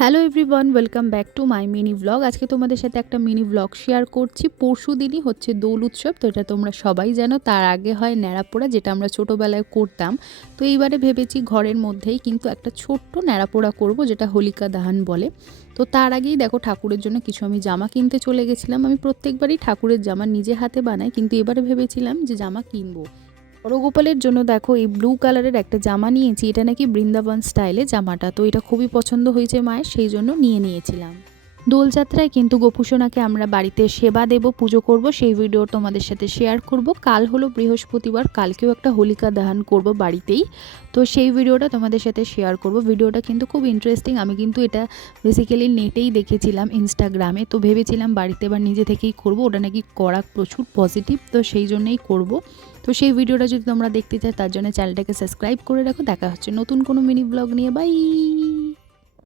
Hello everyone, welcome back to my mini blog. আজকে তোমাদের সাথে একটা মিনি ব্লগ শেয়ার করছি। পরশু দিনই হচ্ছে দোল উৎসব, তো এটা তোমরা সবাই জানো। তার আগে হয় ন্যাড়াপোড়া, যেটা আমরা ছোটোবেলায় করতাম। তো এইবারে ভেবেছি ঘরের মধ্যেই কিন্তু একটা ছোট্ট ন্যাড়াপোড়া করব, যেটা হোলিকা দাহন বলে। তো তার আগেই দেখো, ঠাকুরের জন্য কিছু আমি জামা কিনতে চলে গেছিলাম। আমি প্রত্যেকবারই ঠাকুরের জামা নিজে হাতে বানাই, কিন্তু এবারে ভেবেছিলাম যে জামা কিনবো। হরগোপালের জন্য দেখো এই ব্লু কালারের একটা জামা নিয়েছি। এটা নাকি বৃন্দাবন স্টাইলে জামাটা, তো এটা খুবই পছন্দ হয়েছে মায়ের, সেই জন্য নিয়েছিলাম। দোলযাত্রায় কিন্তু গোপুসোনাকে আমরা বাড়িতে সেবা দেব, পুজো করব, সেই ভিডিও তোমাদের সাথে শেয়ার করব। কাল হলো বৃহস্পতিবার, কালকেও একটা হোলিকা দাহন করব বাড়িতেই, তো সেই ভিডিওটা তোমাদের সাথে শেয়ার করব। ভিডিওটা কিন্তু খুব ইন্টারেস্টিং। আমি কিন্তু এটা বেসিক্যালি নেটেই দেখেছিলাম, ইনস্টাগ্রামে। তো ভেবেছিলাম বাড়িতে এবার নিজে থেকেই করব। ওটা নাকি করা প্রচুর পজিটিভ, তো সেই জন্যই করব। তো সেই ভিডিওটা যদি তোমরা দেখতে চাও, তার জন্য চ্যানেলটাকে সাবস্ক্রাইব করে রাখো। দেখা হচ্ছে নতুন কোনো মিনি ব্লগ নিয়ে। বাই।